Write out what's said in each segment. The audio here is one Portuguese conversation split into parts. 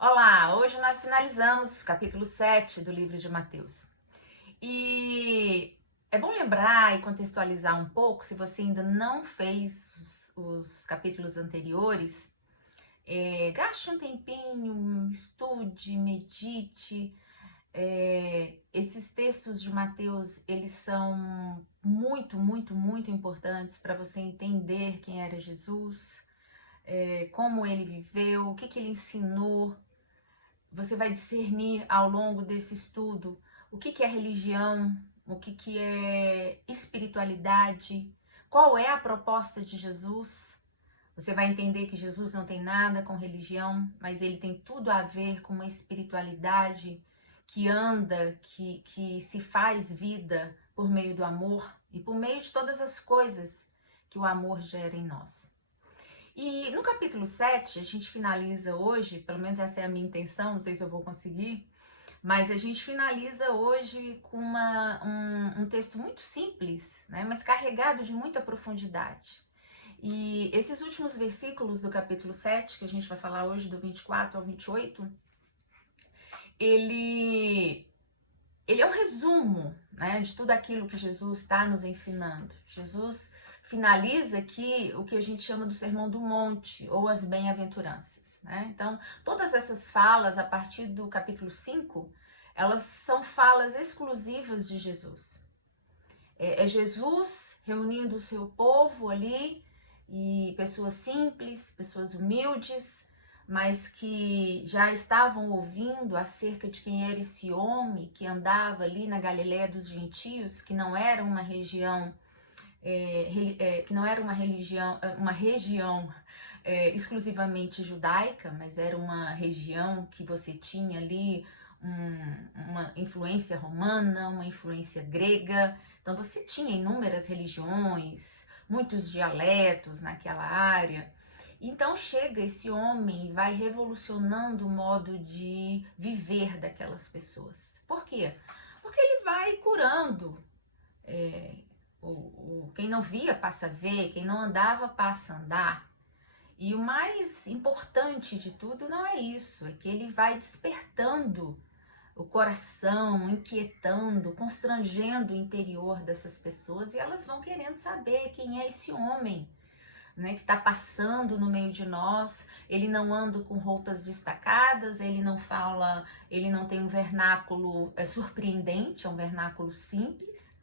Olá, hoje nós finalizamos o capítulo 7 do livro de Mateus. E é bom lembrar e contextualizar um pouco, se você ainda não fez os capítulos anteriores, gaste um tempinho, estude, medite. Esses textos de Mateus, eles são muito importantes para você entender quem era Jesus, como ele viveu, o que ele ensinou. Você vai discernir ao longo desse estudo o que é religião, o que é espiritualidade, qual é a proposta de Jesus. Você vai entender que Jesus não tem nada com religião, mas ele tem tudo a ver com uma espiritualidade que anda, que se faz vida por meio do amor e por meio de todas as coisas que o amor gera em nós. E no capítulo 7 a gente finaliza hoje, pelo menos essa é a minha intenção, não sei se eu vou conseguir, mas a gente finaliza hoje com um texto muito simples, né, mas carregado de muita profundidade. E esses últimos versículos do capítulo 7 que a gente vai falar hoje, do 24 ao 28, ele, ele é um resumo, né, de tudo aquilo que Jesus está nos ensinando. Jesus finaliza aqui o que a gente chama do Sermão do Monte, ou as Bem-aventuranças, né? Então, todas essas falas, a partir do capítulo 5, elas são falas exclusivas de Jesus. É Jesus reunindo o seu povo ali, e pessoas simples, pessoas humildes, mas que já estavam ouvindo acerca de quem era esse homem que andava ali na Galiléia dos gentios, que não era uma região, que não era uma religião, uma região exclusivamente judaica, mas era uma região que você tinha ali uma influência romana, uma influência grega. Então você tinha inúmeras religiões, muitos dialetos naquela área. Então chega esse homem e vai revolucionando o modo de viver daquelas pessoas. Por quê? Porque ele vai curando. É, quem não via passa a ver, quem não andava passa a andar. E o mais importante de tudo não é isso, é que ele vai despertando o coração, inquietando, constrangendo o interior dessas pessoas, e elas vão querendo saber quem é esse homem, né, que está passando no meio de nós. Ele não anda com roupas destacadas, ele não fala, ele não tem um vernáculo surpreendente, é um vernáculo simples,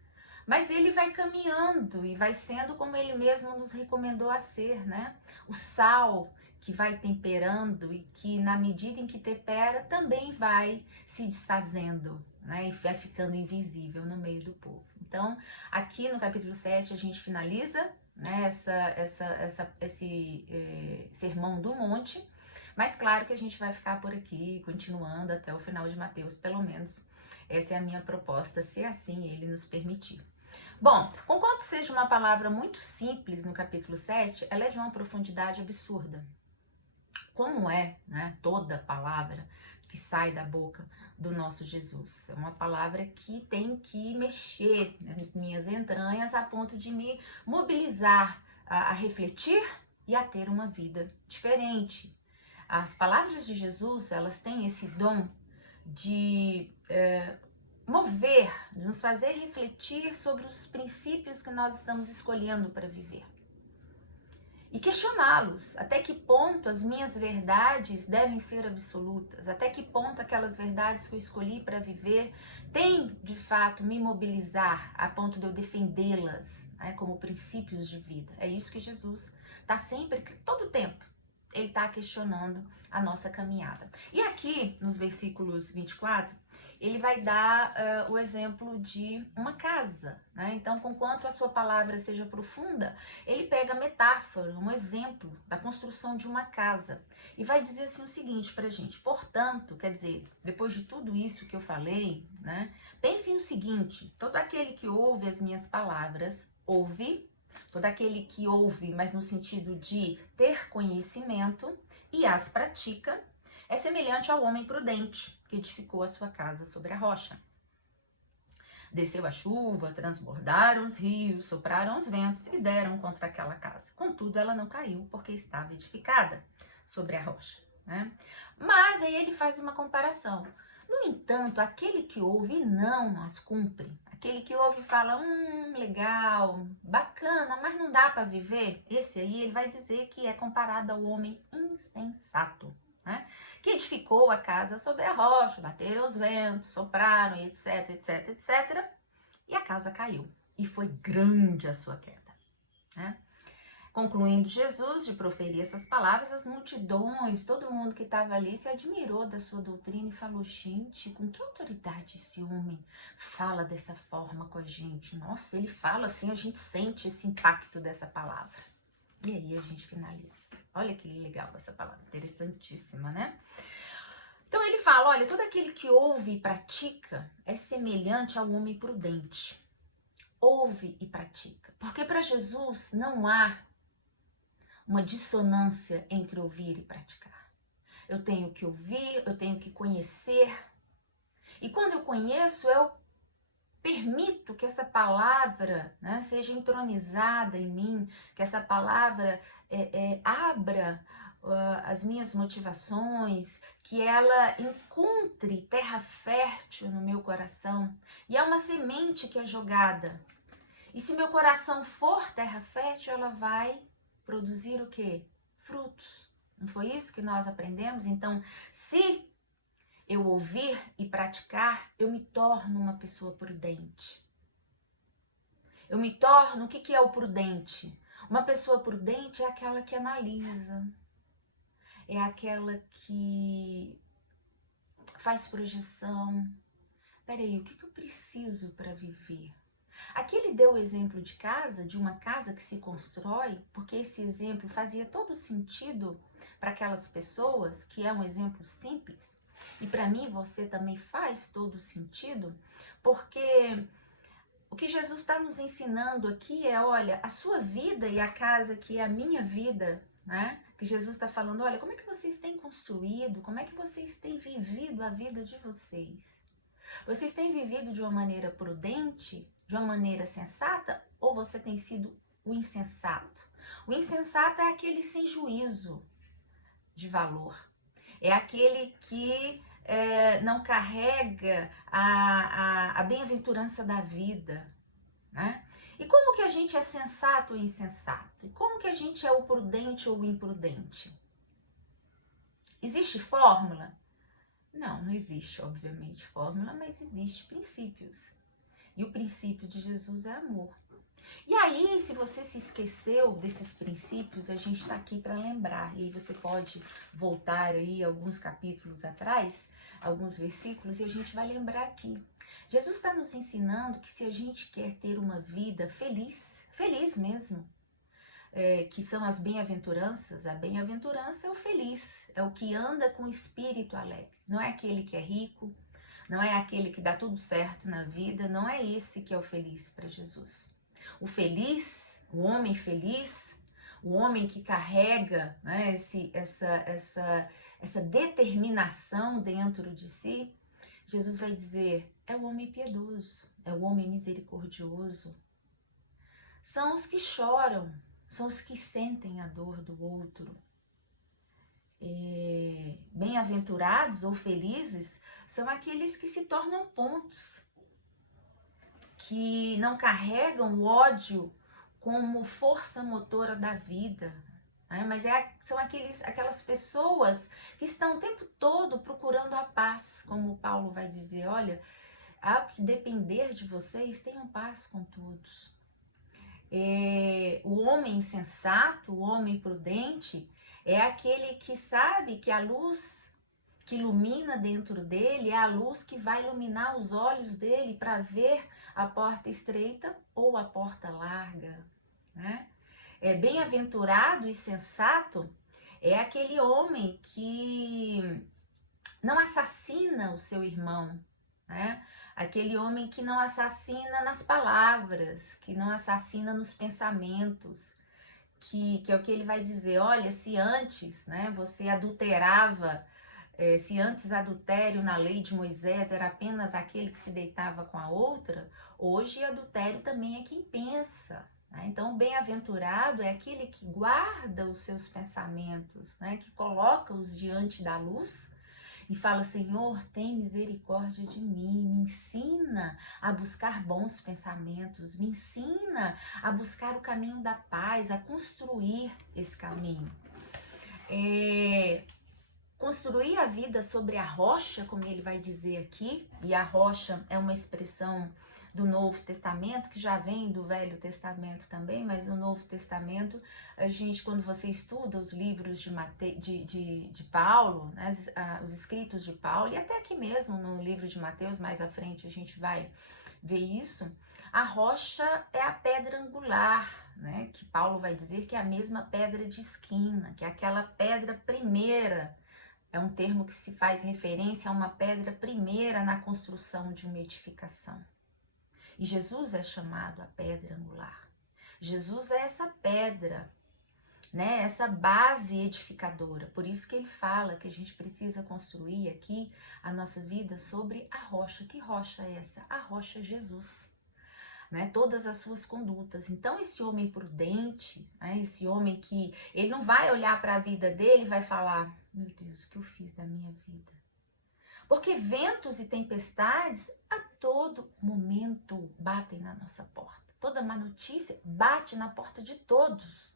mas ele vai caminhando e vai sendo como ele mesmo nos recomendou a ser, né? O sal que vai temperando e que, na medida em que tempera, também vai se desfazendo, né? E vai ficando invisível no meio do povo. Então, aqui no capítulo 7 a gente finaliza, né, esse Sermão do Monte, mas claro que a gente vai ficar por aqui, continuando até o final de Mateus, pelo menos essa é a minha proposta, se assim ele nos permitir. Bom, conquanto seja uma palavra muito simples no capítulo 7, ela é de uma profundidade absurda. Como é, né, toda palavra que sai da boca do nosso Jesus? É uma palavra que tem que mexer nas minhas entranhas a ponto de me mobilizar a refletir e a ter uma vida diferente. As palavras de Jesus, elas têm esse dom de mover, de nos fazer refletir sobre os princípios que nós estamos escolhendo para viver. E questioná-los, até que ponto as minhas verdades devem ser absolutas, até que ponto aquelas verdades que eu escolhi para viver têm, de fato, me mobilizar a ponto de eu defendê-las, né, como princípios de vida. É isso que Jesus está sempre, todo tempo, ele está questionando a nossa caminhada. E aqui, nos versículos 24, ele vai dar o exemplo de uma casa, né? Então, conquanto a sua palavra seja profunda, ele pega a metáfora, um exemplo da construção de uma casa e vai dizer assim o seguinte pra gente: portanto, quer dizer, depois de tudo isso que eu falei, né? Pense no seguinte: todo aquele que ouve as minhas palavras, ouve. Todo aquele que ouve, mas no sentido de ter conhecimento, e as pratica, é semelhante ao homem prudente que edificou a sua casa sobre a rocha. Desceu a chuva, transbordaram os rios, sopraram os ventos e deram contra aquela casa. Contudo, ela não caiu, porque estava edificada sobre a rocha. né? Mas aí ele faz uma comparação. No entanto, aquele que ouve e não as cumpre, aquele que ouve e fala, legal, bacana, mas não dá para viver, esse aí ele vai dizer que é comparado ao homem insensato, né? Que edificou a casa sobre a rocha, bateram os ventos, sopraram, etc, etc, etc, e a casa caiu. E foi grande a sua queda, né? Concluindo Jesus de proferir essas palavras, as multidões, todo mundo que estava ali se admirou da sua doutrina e falou, gente, com que autoridade esse homem fala dessa forma com a gente? Nossa, ele fala assim, a gente sente esse impacto dessa palavra. E aí a gente finaliza. Olha que legal essa palavra, interessantíssima, né? Então ele fala, olha, todo aquele que ouve e pratica é semelhante ao homem prudente. Ouve e pratica. Porque para Jesus não há uma dissonância entre ouvir e praticar. Eu tenho que ouvir, eu tenho que conhecer. E quando eu conheço, eu permito que essa palavra, né, seja entronizada em mim, que essa palavra abra as minhas motivações, que ela encontre terra fértil no meu coração. E é uma semente que é jogada. E se meu coração for terra fértil, ela vai produzir o quê? Frutos. Não foi isso que nós aprendemos? Então, se eu ouvir e praticar, eu me torno uma pessoa prudente. Eu me torno, o que é o prudente? Uma pessoa prudente é aquela que analisa, é aquela que faz projeção. Peraí, o que eu preciso para viver? Aqui ele deu o exemplo de casa, de uma casa que se constrói, porque esse exemplo fazia todo sentido para aquelas pessoas, que é um exemplo simples, e para mim você também faz todo sentido, porque o que Jesus está nos ensinando aqui é, olha, a sua vida e a casa que é a minha vida, né? Que Jesus está falando, olha, como é que vocês têm construído, como é que vocês têm vivido a vida de vocês? Vocês têm vivido de uma maneira prudente, de uma maneira sensata, ou você tem sido o insensato? O insensato é aquele sem juízo de valor. É aquele que não carrega a bem-aventurança da vida, né? E como que a gente é sensato ou insensato? E como que a gente é o prudente ou o imprudente? Existe fórmula? Não, não existe, obviamente, fórmula, mas existe princípios. E o princípio de Jesus é amor. E aí, se você se esqueceu desses princípios, a gente está aqui para lembrar. E aí você pode voltar aí alguns capítulos atrás, alguns versículos, e a gente vai lembrar aqui. Jesus está nos ensinando que se a gente quer ter uma vida feliz, feliz mesmo, que são as bem-aventuranças, a bem-aventurança é o feliz, é o que anda com o espírito alegre. Não é aquele que é rico, não é aquele que dá tudo certo na vida, não é esse que é o feliz para Jesus. O feliz, o homem que carrega, né, essa determinação dentro de si, Jesus vai dizer, é o homem piedoso, é o homem misericordioso. São os que choram, são os que sentem a dor do outro. Bem-aventurados ou felizes são aqueles que se tornam pontes, que não carregam o ódio como força motora da vida, né? Mas são aquelas pessoas que estão o tempo todo procurando a paz, como Paulo vai dizer, olha, há que depender de vocês, tenham paz com todos. O homem sensato, o homem prudente, é aquele que sabe que a luz que ilumina dentro dele é a luz que vai iluminar os olhos dele para ver a porta estreita ou a porta larga, né? Bem-aventurado e sensato é aquele homem que não assassina o seu irmão, né? Aquele homem que não assassina nas palavras, que não assassina nos pensamentos, que é o que ele vai dizer, olha, se antes, né, você adulterava, se antes adultério na lei de Moisés era apenas aquele que se deitava com a outra, hoje adultério também é quem pensa, Né? Então, o bem-aventurado é aquele que guarda os seus pensamentos, né? Que coloca-os diante da luz e fala: Senhor, tem misericórdia de mim, me ensina a buscar bons pensamentos, me ensina a buscar o caminho da paz, a construir esse caminho. Construir a vida sobre a rocha, como ele vai dizer aqui, e a rocha é uma expressão do Novo Testamento, que já vem do Velho Testamento também, mas no Novo Testamento, a gente, quando você estuda os livros de Paulo, né, os escritos de Paulo, e até aqui mesmo no livro de Mateus, mais à frente a gente vai ver isso, a rocha é a pedra angular, né, que Paulo vai dizer que é a mesma pedra de esquina, que é aquela pedra primeira. É um termo que se faz referência a uma pedra primeira na construção de uma edificação. E Jesus é chamado a pedra angular. Jesus é essa pedra, né? Essa base edificadora. Por isso que ele fala que a gente precisa construir aqui a nossa vida sobre a rocha. Que rocha é essa? A rocha Jesus. Né, todas as suas condutas. Então, esse homem prudente, né, esse homem que ele não vai olhar para a vida dele e vai falar: meu Deus, o que eu fiz da minha vida? Porque ventos e tempestades a todo momento batem na nossa porta. Toda má notícia bate na porta de todos.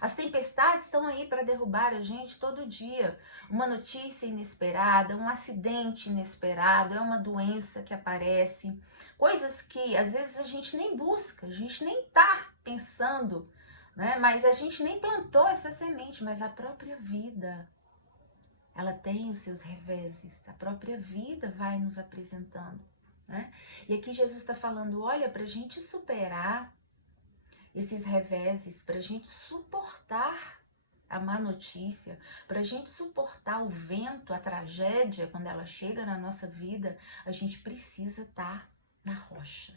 As tempestades estão aí para derrubar a gente todo dia. Uma notícia inesperada, um acidente inesperado, é uma doença que aparece. Coisas que às vezes a gente nem busca, a gente nem tá pensando, né? Mas a gente nem plantou essa semente, mas a própria vida, ela tem os seus reveses. A própria vida vai nos apresentando, né? E aqui Jesus está falando, olha, para a gente superar esses reveses, para a gente suportar a má notícia, para a gente suportar o vento, a tragédia, quando ela chega na nossa vida, a gente precisa estar na rocha.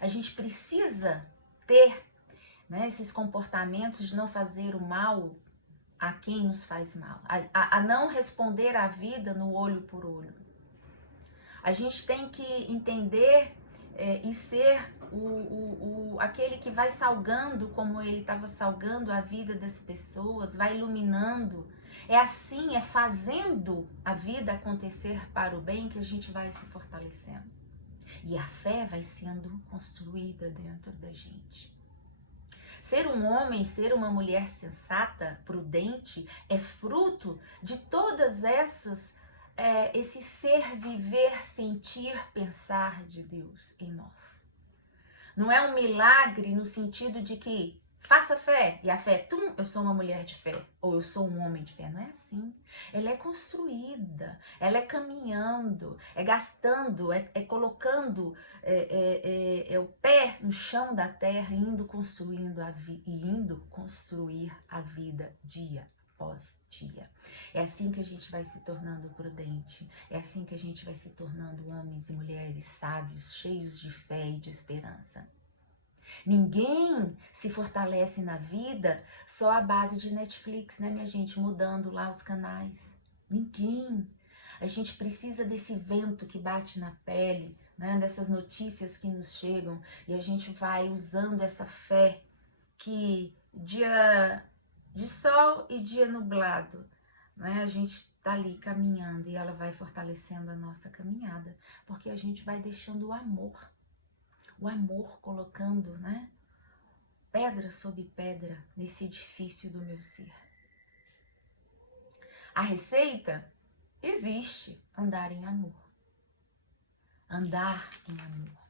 A gente precisa ter, né, esses comportamentos de não fazer o mal a quem nos faz mal, a não responder à vida no olho por olho. A gente tem que entender e ser aquele que vai salgando como ele estava salgando a vida das pessoas, vai iluminando. É assim, é fazendo a vida acontecer para o bem que a gente vai se fortalecendo. E a fé vai sendo construída dentro da gente. Ser um homem, ser uma mulher sensata, prudente, é fruto de todas esse ser, viver, sentir, pensar de Deus em nós. Não é um milagre no sentido de que faça fé, e a fé, eu sou uma mulher de fé, ou eu sou um homem de fé. Não é assim. Ela é construída, ela é caminhando, é gastando, é colocando o pé no chão da terra, indo construir a vida dia após dia. É assim que a gente vai se tornando prudente, é assim que a gente vai se tornando homens e mulheres sábios, cheios de fé e de esperança. Ninguém se fortalece na vida só à base de Netflix, né, minha gente? Mudando lá os canais. Ninguém. A gente precisa desse vento que bate na pele, né, dessas notícias que nos chegam, e a gente vai usando essa fé que dia de sol e dia nublado, né, a gente tá ali caminhando e ela vai fortalecendo a nossa caminhada, porque a gente vai deixando o amor colocando, né, pedra sobre pedra nesse edifício do meu ser. A receita existe: andar em amor. Andar em amor.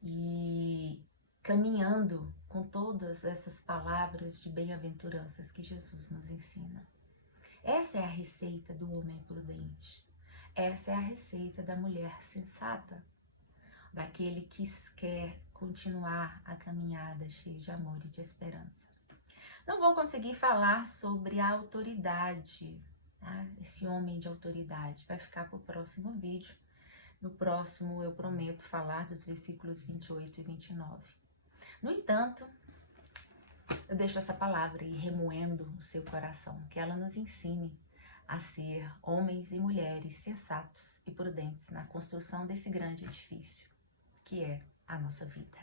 E caminhando com todas essas palavras de bem-aventuranças que Jesus nos ensina. Essa é a receita do homem prudente. Essa é a receita da mulher sensata, daquele que quer continuar a caminhada cheio de amor e de esperança. Não vou conseguir falar sobre a autoridade, tá? Esse homem de autoridade vai ficar para o próximo vídeo. No próximo eu prometo falar dos versículos 28 e 29. No entanto, eu deixo essa palavra aí remoendo o seu coração, que ela nos ensine a ser homens e mulheres sensatos e prudentes na construção desse grande edifício, que é a nossa vida.